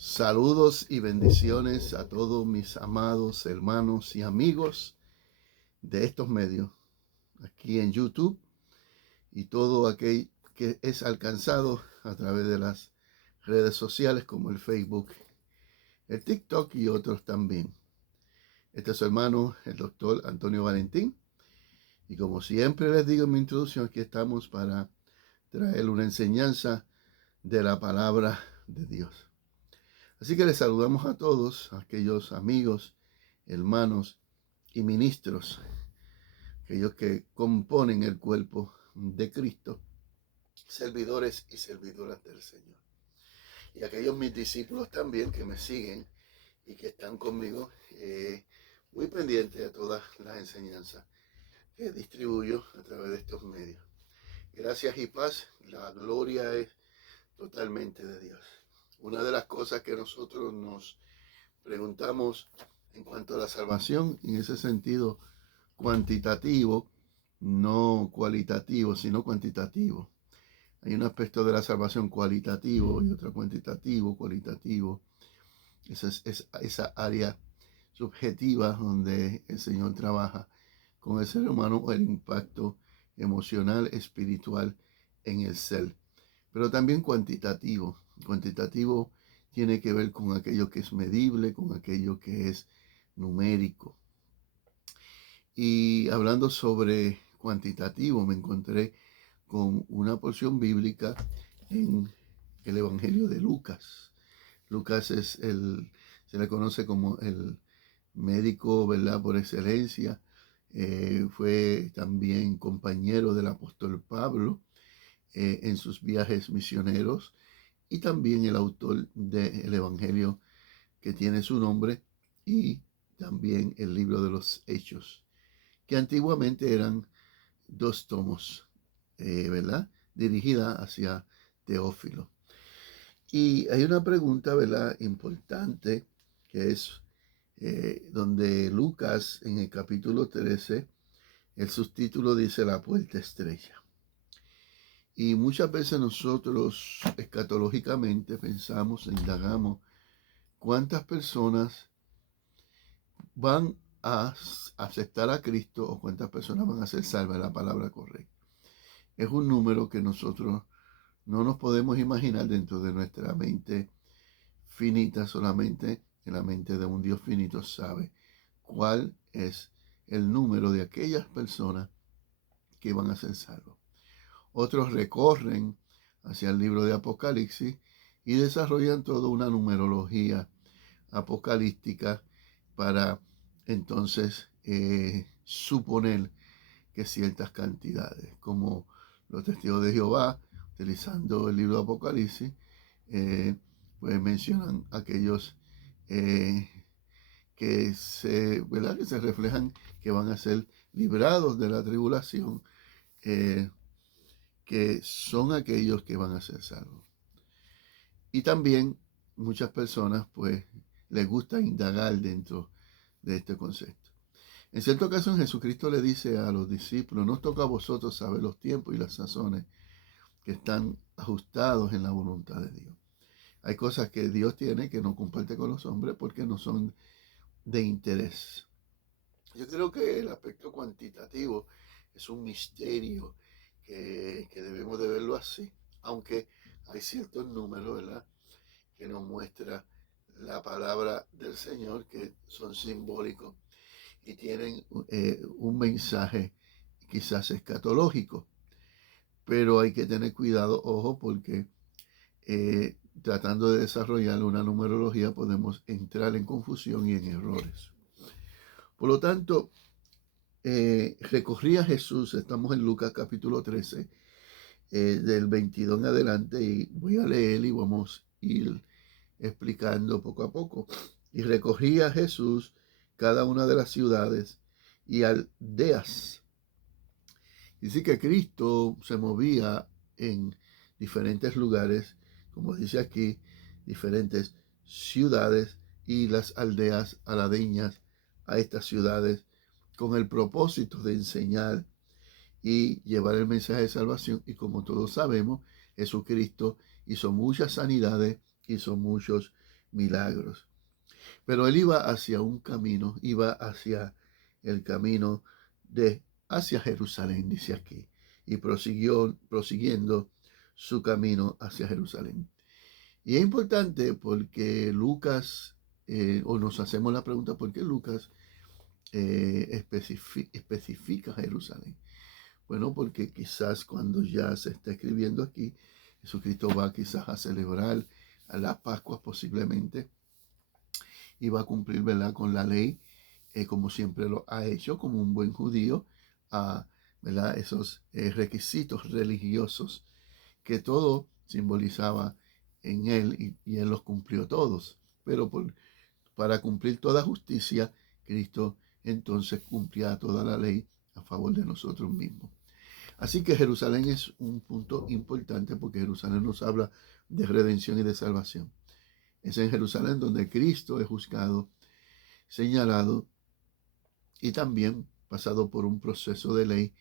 Saludos y bendiciones a todos mis amados hermanos y amigos de estos medios, aquí en YouTube y todo aquel que es alcanzado a través de las redes sociales como el Facebook, el TikTok y otros también. Este es su hermano, el doctor Antonio Valentín, y como siempre les digo en mi introducción, aquí estamos para traer una enseñanza de la palabra de Dios. Así que les saludamos a todos, a aquellos amigos, hermanos y ministros, aquellos que componen el cuerpo de Cristo, servidores y servidoras del Señor. Y aquellos mis discípulos también que me siguen y que están conmigo, muy pendientes de todas las enseñanzas que distribuyo a través de estos medios. Gracias y paz, la gloria es totalmente de Dios. Una de las cosas que nosotros nos preguntamos en cuanto a la salvación, en ese sentido cuantitativo, no cualitativo, sino cuantitativo. Hay un aspecto de la salvación cualitativo y otro cuantitativo, cualitativo. Esa es esa área subjetiva donde el Señor trabaja con el ser humano, el impacto emocional, espiritual en el ser. Pero también cuantitativo. Cuantitativo tiene que ver con aquello que es medible, con aquello que es numérico. Y hablando sobre cuantitativo, me encontré con una porción bíblica en el Evangelio de Lucas. Lucas se le conoce como el médico, ¿verdad?, por excelencia. Fue también compañero del apóstol Pablo en sus viajes misioneros, y también el autor del Evangelio que tiene su nombre, y también el libro de los Hechos, que antiguamente eran 2 tomos, ¿verdad?, dirigida hacia Teófilo. Y hay una pregunta, ¿verdad?, importante, que es donde Lucas, en el capítulo 13, el subtítulo dice la puerta estrecha. Y muchas veces nosotros escatológicamente pensamos, indagamos, cuántas personas van a aceptar a Cristo o cuántas personas van a ser salvas, la palabra correcta. Es un número que nosotros no nos podemos imaginar dentro de nuestra mente finita. Solamente en la mente de un Dios finito sabe cuál es el número de aquellas personas que van a ser salvos. Otros recorren hacia el libro de Apocalipsis y desarrollan toda una numerología apocalíptica para entonces suponer que ciertas cantidades, como los testigos de Jehová, utilizando el libro de Apocalipsis, pues mencionan aquellos ¿verdad?, que se reflejan que van a ser librados de la tribulación, que son aquellos que van a ser salvos. Y también muchas personas pues les gusta indagar dentro de este concepto. En cierta ocasión Jesucristo le dice a los discípulos: no os toca a vosotros saber los tiempos y las sazones que están ajustados en la voluntad de Dios. Hay cosas que Dios tiene que no comparte con los hombres porque no son de interés. Yo creo que el aspecto cuantitativo es un misterio que debemos de verlo así, aunque hay ciertos números, ¿verdad?, que nos muestra la palabra del Señor, que son simbólicos y tienen un mensaje quizás escatológico. Pero hay que tener cuidado, ojo, porque tratando de desarrollar una numerología podemos entrar en confusión y en errores. Por lo tanto, recorría Jesús, estamos en Lucas capítulo 13, del 22 en adelante, y voy a leer y vamos a ir explicando poco a poco. Y recorría Jesús cada una de las ciudades y aldeas. Dice que Cristo se movía en diferentes lugares, como dice aquí, diferentes ciudades y las aldeas aledañas a estas ciudades, con el propósito de enseñar y llevar el mensaje de salvación. Y como todos sabemos, Jesucristo hizo muchas sanidades, hizo muchos milagros. Pero él iba hacia un camino, iba hacia el camino de hacia Jerusalén, dice aquí, y prosiguiendo su camino hacia Jerusalén. Y es importante porque Lucas, o nos hacemos la pregunta, ¿por qué Lucas especifica Jerusalén? Bueno, porque quizás cuando ya se está escribiendo aquí, Jesucristo va quizás a celebrar a las Pascuas posiblemente, y va a cumplir, ¿verdad?, con la ley, como siempre lo ha hecho, como un buen judío, ¿verdad?, esos requisitos religiosos que todo simbolizaba en él, y él los cumplió todos. Pero para cumplir toda justicia, Cristo entonces cumplía toda la ley a favor de nosotros mismos. Así que Jerusalén es un punto importante, porque Jerusalén nos habla de redención y de salvación. Es en Jerusalén donde Cristo es juzgado, señalado y también pasado por un proceso de ley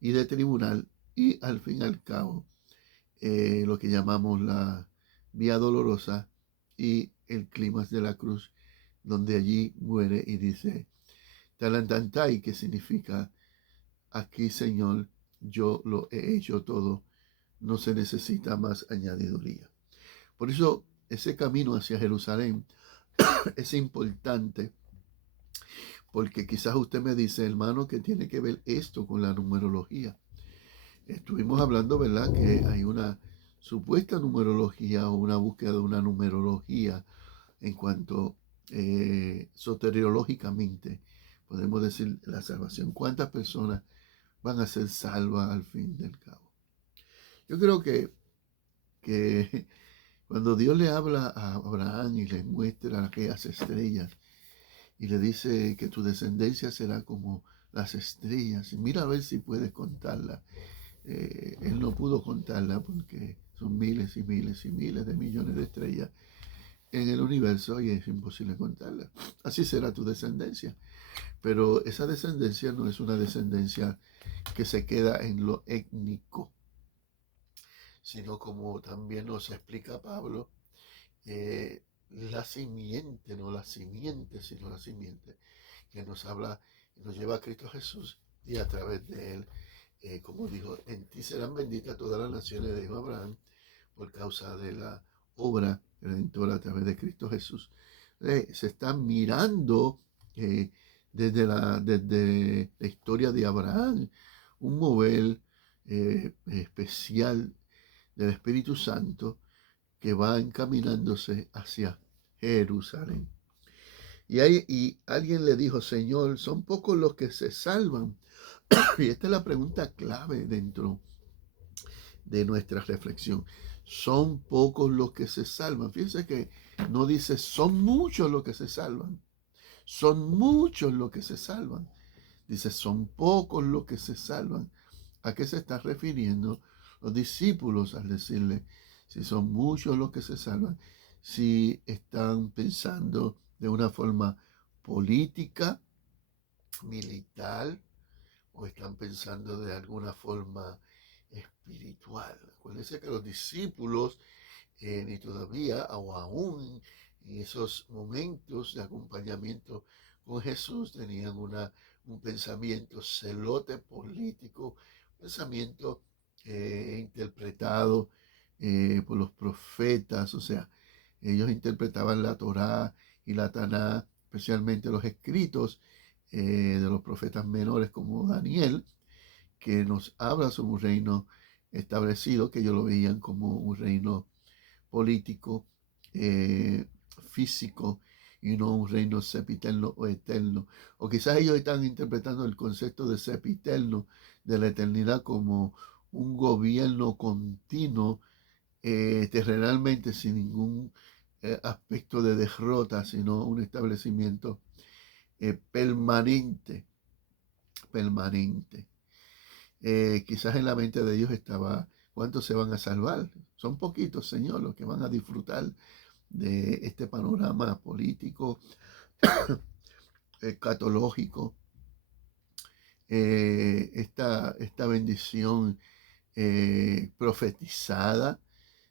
y de tribunal, y al fin y al cabo lo que llamamos la vía dolorosa y el clímax de la cruz, donde allí muere y dice Talantantai, que significa aquí, Señor, yo lo he hecho todo, no se necesita más añadiduría. Por eso ese camino hacia Jerusalén es importante, porque quizás usted me dice, hermano, que tiene que ver esto con la numerología. Estuvimos hablando, ¿verdad?, que hay una supuesta numerología, o una búsqueda de una numerología en cuanto soteriológicamente, podemos decir, la salvación. ¿Cuántas personas van a ser salvas al fin del cabo? Yo creo que cuando Dios le habla a Abraham y le muestra aquellas estrellas y le dice que tu descendencia será como las estrellas, y mira a ver si puedes contarla. Él no pudo contarla porque son miles y miles y miles de millones de estrellas en el universo, y es imposible contarla. Así será tu descendencia. Pero esa descendencia no es una descendencia que se queda en lo étnico, sino, como también nos explica Pablo, la simiente, no la simiente, sino la simiente, que nos habla y nos lleva a Cristo Jesús, y a través de él, como dijo, en ti serán benditas todas las naciones, de Abraham, por causa de la obra redentora a través de Cristo Jesús. Se está mirando desde la historia de Abraham un mover especial del Espíritu Santo, que va encaminándose hacia Jerusalén. Y alguien le dijo, Señor, son pocos los que se salvan. Y esta es la pregunta clave dentro de nuestra reflexión. Son pocos los que se salvan. Fíjense que no dice son muchos los que se salvan. Son muchos los que se salvan. Dice son pocos los que se salvan. ¿A qué se está refiriendo los discípulos al decirle si son muchos los que se salvan? Si están pensando de una forma política, militar, o están pensando de alguna forma espiritual. Acuérdense que los discípulos ni todavía o aún en esos momentos de acompañamiento con Jesús tenían un pensamiento celote político, pensamiento interpretado por los profetas. O sea, ellos interpretaban la Torá y la Taná, especialmente los escritos de los profetas menores como Daniel, que nos habla sobre un reino establecido, que ellos lo veían como un reino político, físico, y no un reino sempiterno o eterno. O quizás ellos están interpretando el concepto de sempiterno, de la eternidad, como un gobierno continuo, terrenalmente, sin ningún aspecto de derrota, sino un establecimiento permanente. Quizás en la mente de ellos estaba, ¿cuántos se van a salvar? Son poquitos, Señor, los que van a disfrutar de este panorama político, escatológico, esta bendición profetizada.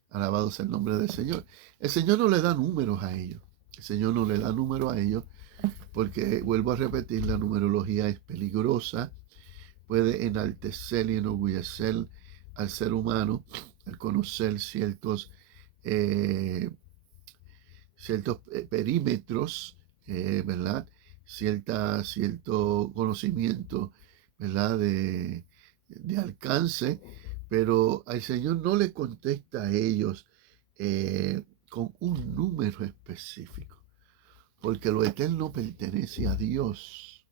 Alabado sea el nombre del Señor. El Señor no le da números a ellos. El Señor no le da número a ellos porque, vuelvo a repetir, la numerología es peligrosa, puede enaltecer y enorgullecer al ser humano al conocer ciertos perímetros, ¿verdad? Cierto conocimiento, ¿verdad? De alcance, pero al Señor no le contesta a ellos con un número específico, porque lo eterno pertenece a Dios.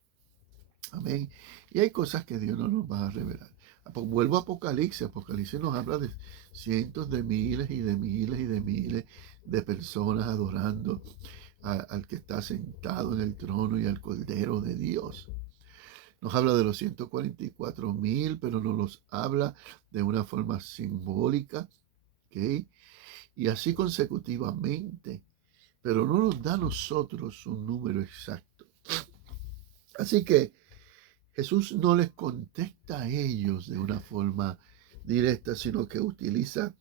Amén. Y hay cosas que Dios no nos va a revelar. Vuelvo a Apocalipsis. Apocalipsis nos habla de cientos de miles y de miles y de miles de personas adorando al que está sentado en el trono y al Cordero de Dios. Nos habla de los 144,000, pero nos los habla de una forma simbólica, ¿ok? Y así consecutivamente, pero no nos da a nosotros un número exacto. Así que Jesús no les contesta a ellos de una forma directa, sino que utiliza,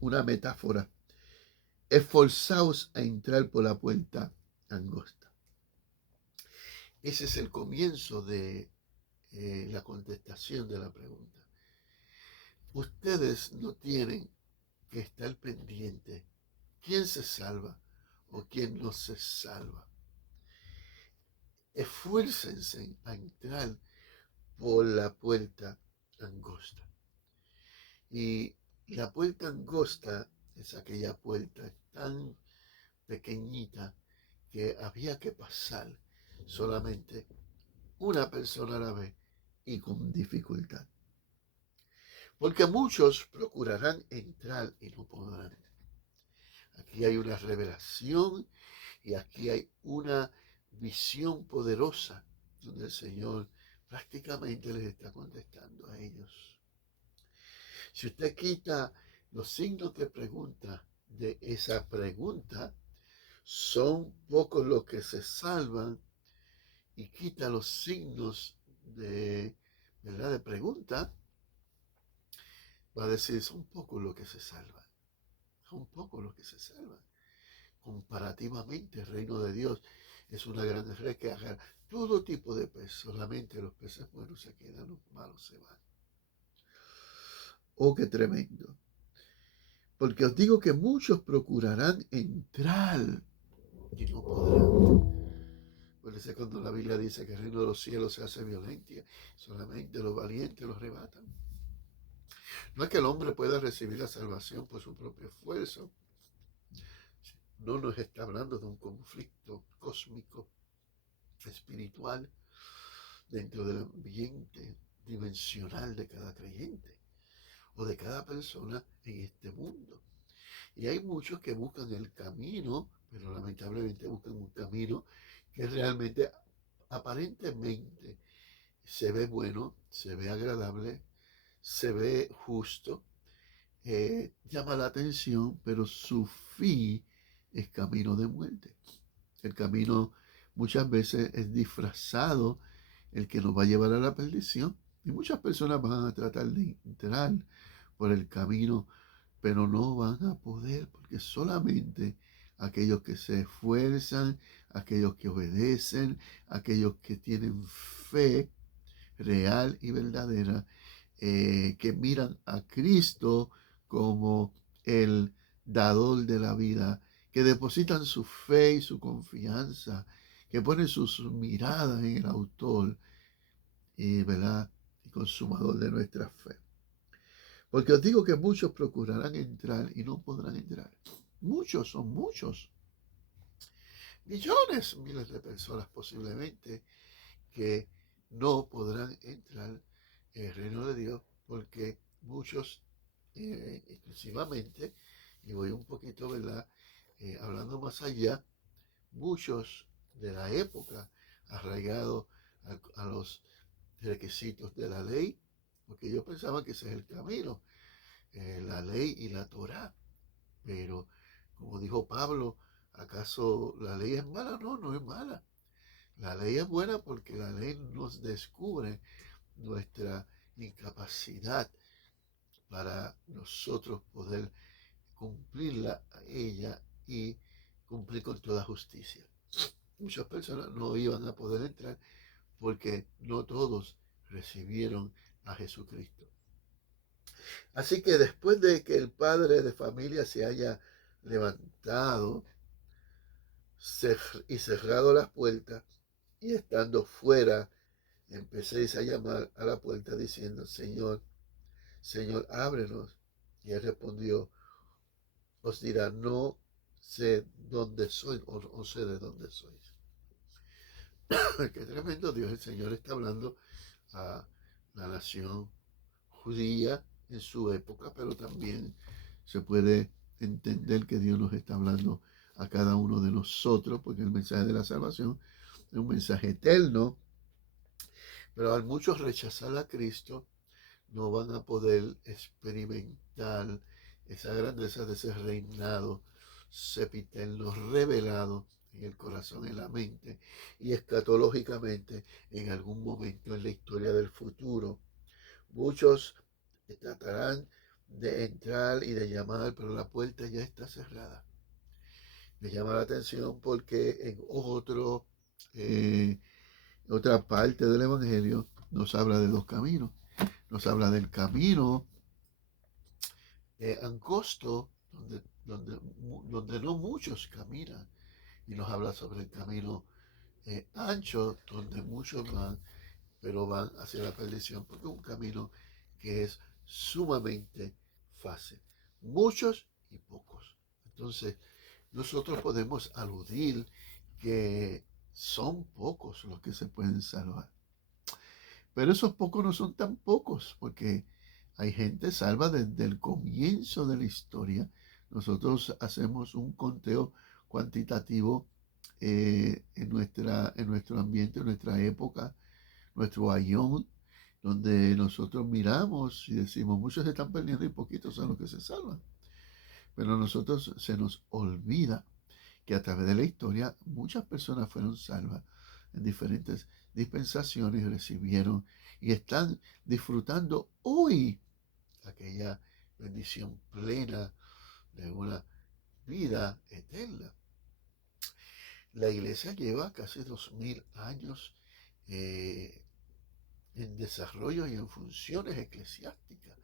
una metáfora. Esforzaos a entrar por la puerta angosta. Ese es el comienzo de la contestación de la pregunta. Ustedes no tienen que estar pendientes quién se salva o quién no se salva. Esfuércense a entrar por la puerta angosta. Y la puerta angosta es aquella puerta tan pequeñita que había que pasar solamente una persona a la vez y con dificultad. Porque muchos procurarán entrar y no podrán. Aquí hay una revelación y aquí hay una visión poderosa donde el Señor prácticamente les está contestando a ellos. Si usted quita los signos de pregunta de esa pregunta, son pocos los que se salvan, y quita los signos ¿verdad?, de pregunta, va a decir, son pocos los que se salvan. Son pocos los que se salvan. Comparativamente, el reino de Dios es una gran red que agarra todo tipo de peces. Solamente los peces buenos se quedan, los malos se van. Oh, qué tremendo. Porque os digo que muchos procurarán entrar y no podrán. Parece cuando la Biblia dice que el reino de los cielos se hace violencia, solamente los valientes los arrebatan. No es que el hombre pueda recibir la salvación por su propio esfuerzo. No nos está hablando de un conflicto cósmico, espiritual, dentro del ambiente dimensional de cada creyente o de cada persona en este mundo. Y hay muchos que buscan el camino, pero lamentablemente buscan un camino que realmente, aparentemente, se ve bueno, se ve agradable, se ve justo, llama la atención, pero su fin es camino de muerte. El camino muchas veces es disfrazado, el que nos va a llevar a la perdición, y muchas personas van a tratar de entrar por el camino, pero no van a poder, porque solamente aquellos que se esfuerzan, aquellos que obedecen, aquellos que tienen fe real y verdadera, que miran a Cristo como el dador de la vida, que depositan su fe y su confianza, que ponen sus miradas en el autor ¿verdad?, y consumador de nuestra fe. Porque os digo que muchos procurarán entrar y no podrán entrar. Muchos, son muchos. Millones, miles de personas posiblemente que no podrán entrar en el reino de Dios, porque muchos, exclusivamente, y voy un poquito, ¿verdad?, hablando más allá, muchos de la época arraigados a los requisitos de la ley, porque ellos pensaban que ese es el camino, la ley y la Torá. Pero, como dijo Pablo, ¿acaso la ley es mala? No, no es mala. La ley es buena porque la ley nos descubre nuestra incapacidad para nosotros poder cumplirla a ella y cumplir con toda justicia. Muchas personas no iban a poder entrar porque no todos recibieron a Jesucristo. Así que después de que el padre de familia se haya levantado y cerrado las puertas, y estando fuera, empecéis a llamar a la puerta diciendo, Señor, Señor, ábrenos. Y él respondió, os dirá, no sé dónde soy, o sé de dónde sois. Qué tremendo Dios, el Señor está hablando a la nación judía en su época, pero también se puede entender que Dios nos está hablando a cada uno de nosotros, porque el mensaje de la salvación es un mensaje eterno, pero al muchos rechazar a Cristo, no van a poder experimentar esa grandeza de ese reinado sempiterno revelado en el corazón, en la mente y escatológicamente en algún momento en la historia del futuro. Muchos tratarán de entrar y de llamar, pero la puerta ya está cerrada. Me llama la atención porque en otra parte del Evangelio nos habla de dos caminos. Nos habla del camino angosto, donde no muchos caminan, y nos habla sobre el camino ancho, donde muchos van, pero van hacia la perdición, porque es un camino que es sumamente fácil. Muchos y pocos. Entonces, nosotros podemos aludir que son pocos los que se pueden salvar. Pero esos pocos no son tan pocos, porque hay gente salva desde el comienzo de la historia. Nosotros hacemos un conteo cuantitativo en nuestro ambiente, en nuestra época, nuestro ayón, donde nosotros miramos y decimos, muchos se están perdiendo y poquitos son los que se salvan. Pero a nosotros se nos olvida que a través de la historia muchas personas fueron salvas en diferentes dispensaciones, recibieron y están disfrutando hoy aquella bendición plena de una vida eterna. La iglesia lleva casi 2000 años en desarrollo y en funciones eclesiásticas.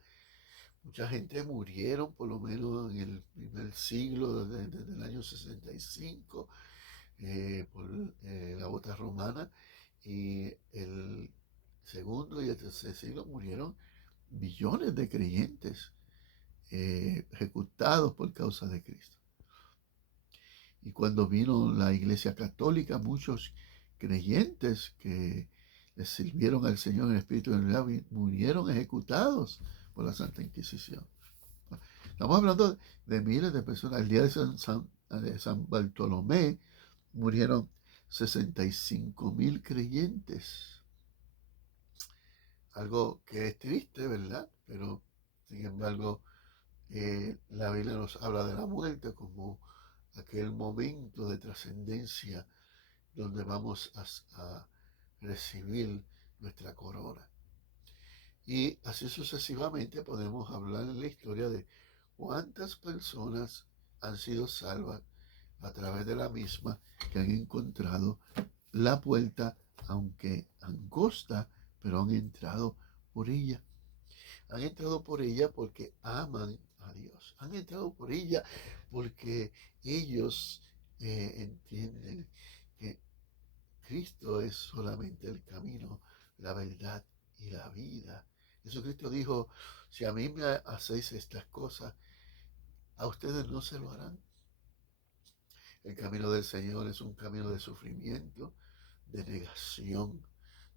Mucha gente murieron por lo menos en el primer siglo, desde el año 65, por la bota romana, y el segundo y el tercer siglo murieron billones de creyentes ejecutados por causa de Cristo. Y cuando vino la Iglesia Católica, muchos creyentes que le sirvieron al Señor en espíritu y en realidad murieron ejecutados por la Santa Inquisición. Estamos hablando de miles de personas. El día de San Bartolomé murieron 65,000 creyentes. Algo que es triste, ¿verdad? Pero, sin embargo, la Biblia nos habla de la muerte como aquel momento de trascendencia donde vamos a recibir nuestra corona. Y así sucesivamente podemos hablar en la historia de cuántas personas han sido salvas a través de la misma, que han encontrado la puerta, aunque angosta, pero han entrado por ella. Han entrado por ella porque aman a Dios. Han entrado por ella porque ellos entienden que Cristo es solamente el camino, la verdad y la vida. Jesucristo dijo, si a mí me hacéis estas cosas, a ustedes no se lo harán. El camino del Señor es un camino de sufrimiento, de negación,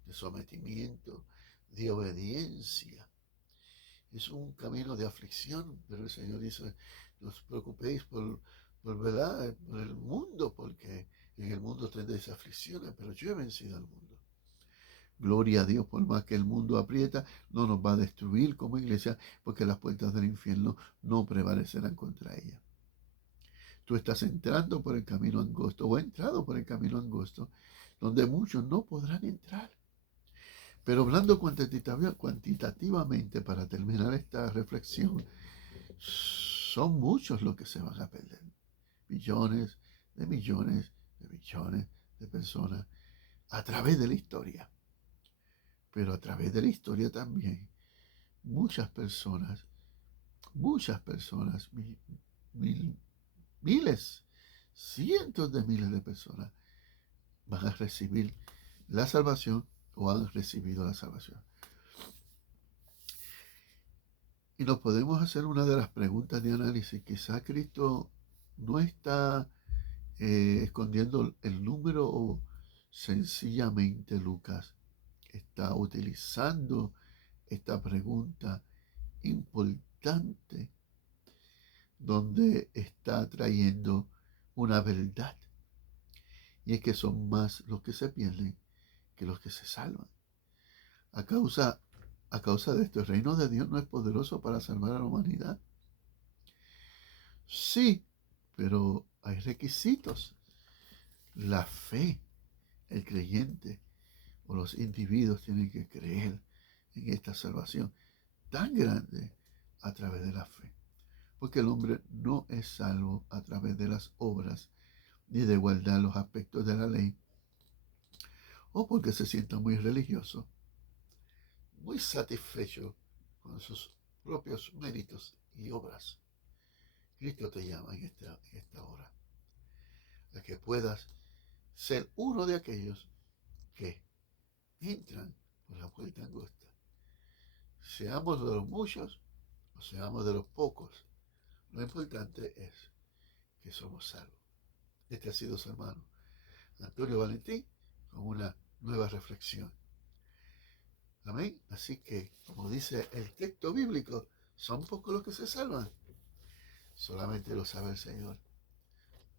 de sometimiento, de obediencia. Es un camino de aflicción, pero el Señor dice, no os preocupéis ¿verdad? Por el mundo, porque en el mundo tendréis aflicciones, pero yo he vencido al mundo. Gloria a Dios, por más que el mundo aprieta, no nos va a destruir como iglesia, porque las puertas del infierno no prevalecerán contra ella. Tú estás entrando por el camino angosto o entrado por el camino angosto, donde muchos no podrán entrar. Pero hablando cuantitativamente, para terminar esta reflexión, son muchos los que se van a perder. Billones de millones, de millones de personas a través de la historia. Pero a través de la historia también muchas personas, miles, cientos de miles de personas van a recibir la salvación o han recibido la salvación. Y nos podemos hacer una de las preguntas de análisis. Quizá Cristo no está escondiendo el número o sencillamente Lucas está utilizando esta pregunta importante donde está trayendo una verdad. Y es que son más los que se pierden que los que se salvan. A causa de esto, el reino de Dios no es poderoso para salvar a la humanidad. Sí, pero hay requisitos. La fe, el creyente o los individuos tienen que creer en esta salvación tan grande a través de la fe. Porque el hombre no es salvo a través de las obras ni de guardar los aspectos de la ley, o porque se sienta muy religioso, muy satisfecho con sus propios méritos y obras. Cristo te llama en esta hora a que puedas ser uno de aquellos que entran por la puerta angosta. Seamos de los muchos o seamos de los pocos, lo importante es que somos salvos. Este ha sido su hermano Antonio Valentín con una nueva reflexión. Amén. Así que, como dice el texto bíblico, son pocos los que se salvan. Solamente lo sabe el Señor.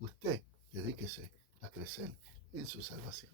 Usted dedíquese a crecer en su salvación.